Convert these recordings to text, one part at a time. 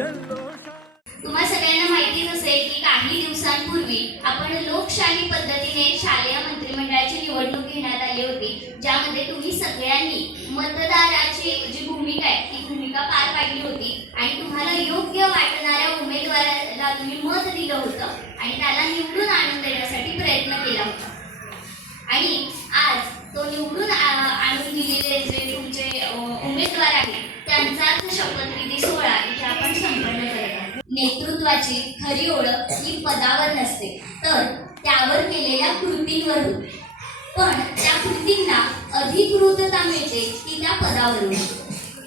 तुम्हा सगळ्यांना माहितीच असेल की काही दिवसांपूर्वी आपण लोकशाही पद्धतीने शालेय मंत्रिमंडळाची निवडणूक घेण्यात आली होती ज्यामध्ये तुम्ही सगळ्यांनी मतदाराची जी भूमिका आहे ती भूमिका पार पाडली होती आणि तुम्हाला योग्य वाटणाऱ्या उमेदवाराला तुम्ही मत दिलं होतं आणि त्याला निवडून आणून देण्यासाठी प्रयत्न केला होता. आणि आज तो निवडून आणून दिलेले जे तुमचे उमेदवार आहेत त्यांचाच शपथविधी सोहळा आहे. आपण संपन्न नेतृत्वाची खरी ओळख ही पदावर नसते तर त्यावर केलेल्या कृतींवर होते पण त्या कृतींना अधिकृतता मिळते ती त्या पदावरून.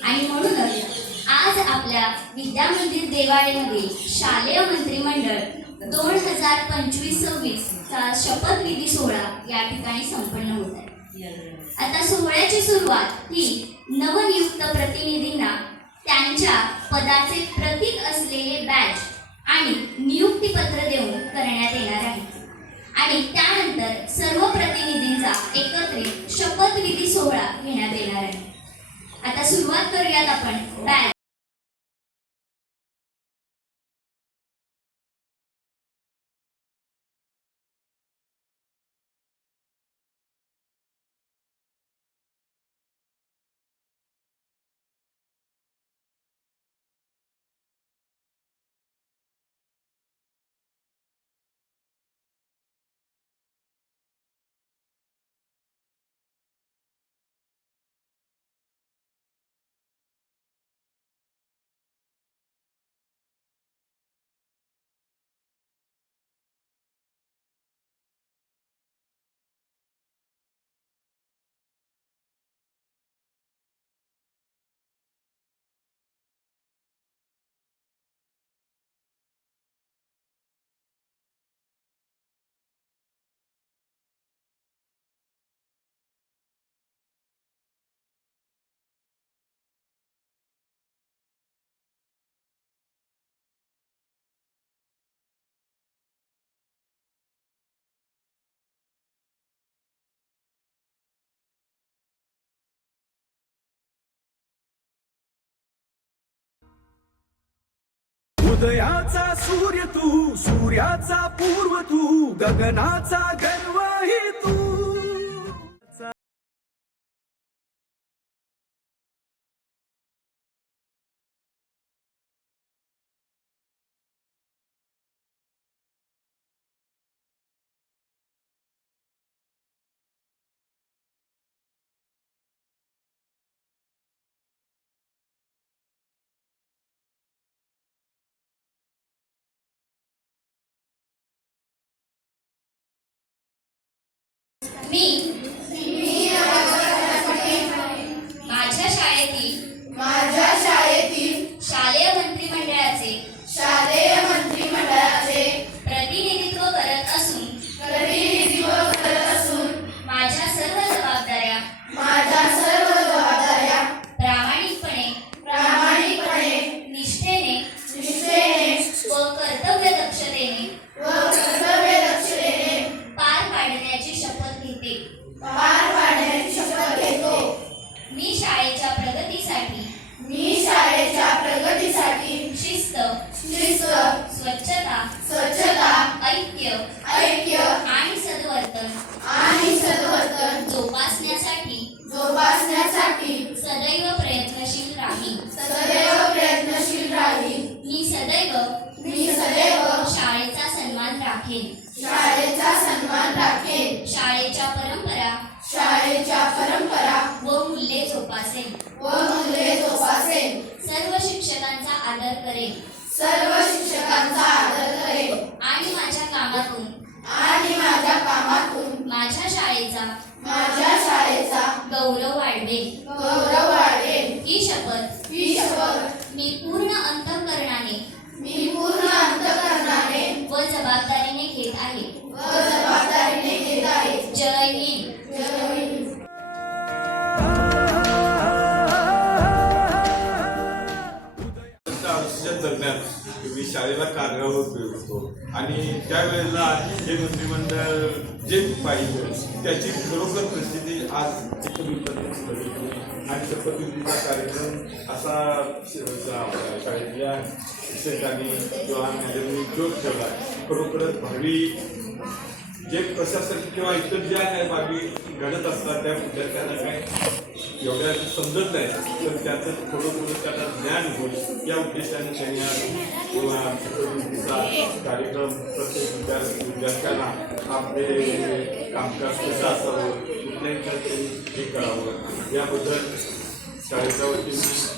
आणि म्हणूनच आज आपल्या विद्यामंदिर देवाळेमधील शालेय मंत्रिमंडळ दोन हजार पंचवीस सव्वीस चा शपथविधी सोहळा या ठिकाणी संपन्न होत आहे. आता सोहळ्याची सुरुवात ही नवनियुक्त प्रतिनिधींना त्यांच्या पदाचे बॅच आणि नियुक्तीपत्र देऊन करण्यात येणार आहे. आणि त्यानंतर सर्व प्रतिनिधींचा एकत्रित शपथविधी सोहळा घेण्यात येणार आहे. आता सुरुवात करूयात आपण बॅच उदयाचा सूर्य तू सूर्याचा पूर्व तू गगनाचा गर्वही मी स्वच्छता स्वच्छता ऐक्य ऐक्य आणि सद्वर्तन. आणि सद्वर्तन. जोपासण्यासाठी जोपासण्यासाठी सदैव प्रयत्नशील राहील सदैव प्रयत्नशील राहील मी सदैव मी सदैव शाळेचा सन्मान राखेन. शाळेचा सन्मान राखेन. शाळेच्या परंपरा शाळेच्या परंपरा व मूल्ये जोपासेन. व मूल्ये जोपासेन. सर्व शिक्षकांचा आदर करेन. सर्व शिक्षकांचा आदर करेन आणि माझ्या कामातून आणि माझ्या कामातून माझ्या शाळेचा माझ्या शाळेचा गौरव वाढवेन शाळेला कार्यावर होतो आणि त्यावेळेला हे मंत्रिमंडळ जे पाहिजे त्याची खरोखर परिस्थिती आज एक आणि शपथविधीचा कार्यक्रम असा शाळेतल्या शिक्षकांनी किंवा मॅडमनी जो ठेवला खरोखरच भावी जे प्रशासन किंवा इतर ज्या काही बाबी घडत असतात त्या विद्यार्थ्यांना काय एवढ्या समजत नाही तर त्याचं थोडं थोडं त्यांना ज्ञान होईल. या उद्देशाने त्यांनी आज किंवा कार्यक्रम प्रत्येक विद्यार्थी विद्यार्थ्यांना आपले कामकाज कसं असावं कुठल्याही त्यांनी हे करावं. याबद्दल शाळेच्या वतीने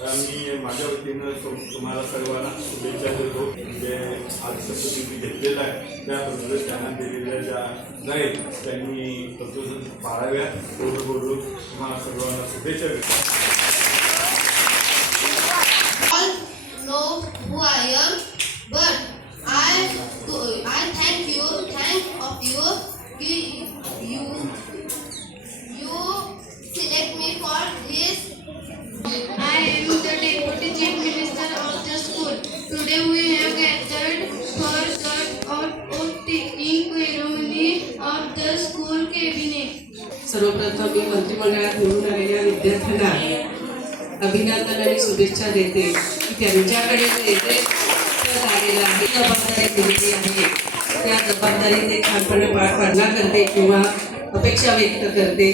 मी माझ्या वतीनं तुम्हाला सर्वांना शुभेच्छा देतो. म्हणजे जे आज शपथविधी घेतलेला आहे त्याबद्दल त्यांना दिलेल्या ज्या नाहीत त्यांनी प्रदूषण पाळाव्या बोलून बोलून तुम्हाला सर्वांना शुभेच्छा देतो. All know who I am, but सर्वप्रथम मी मंत्रिमंडळात निवडून आलेल्या विद्यार्थ्यांना अभिनंदन आणि शुभेच्छा देते की त्यांच्याकडे येते जे आलेलं आहे जबाबदारी दिलेली आहे. त्या जबाबदारी ते छानपणे पार पाडणार करते किंवा अपेक्षा व्यक्त करते.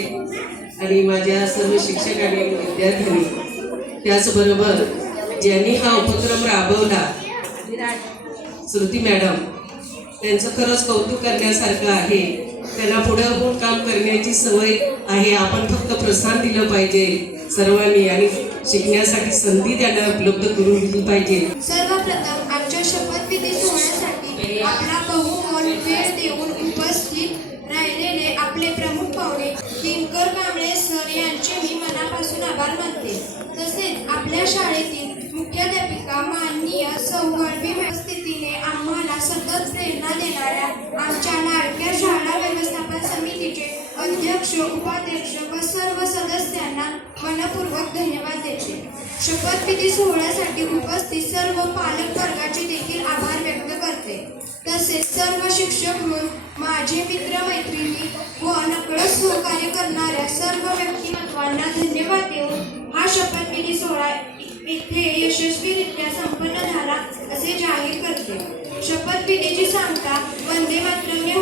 आणि माझ्या सर्व शिक्षक आणि विद्यार्थ्यांनी त्याचबरोबर ज्यांनी हा उपक्रम राबवला श्रुती मॅडम त्यांचं खरंच कौतुक करण्यासारखं आहे. त्यांना पुढं पण काम करण्याची सवय आहे. आपण फक्त प्रोत्साहन दिलं पाहिजे सर्वांनी आणि शिकण्यासाठी संधी त्यांना उपलब्ध करून दिली पाहिजे. सर्वप्रथम आमच्या शपथविधी सोहळ्यासाठी आपला बहुमोल वेळ देऊन उपस्थित राहिलेले आपले प्रमुख पाहुणे किंकर कांबळे सर यांचे मी मनापासून आभार मानते. तसेच आपल्या शाळेतील मुख्याध्यापिका माननीय सौगळवी व्यवस्थितीने आम्हाला सतत प्रेरणा देणाऱ्या आमच्या व्यवस्थापन समितीचे अध्यक्ष उपाध्यक्ष व सर्व सदस्यांना मनपूर्वक धन्यवाद देते. शपथविधी सोहळ्यासाठी उपस्थित सर्व पालक वर्गाचे देखील आभार व्यक्त करते. तसेच सर्व शिक्षक म्हणून माझे मित्र मैत्रिणी व नकळत सहकार्य करणाऱ्या सर्व व्यक्तिमत्वांना धन्यवाद देऊन हा शपथविधी सोहळा इथे यशस्वीरित्या संपन्न झाला असे जाहीर करते. शपथविधीची सांगता वंदे मातरमने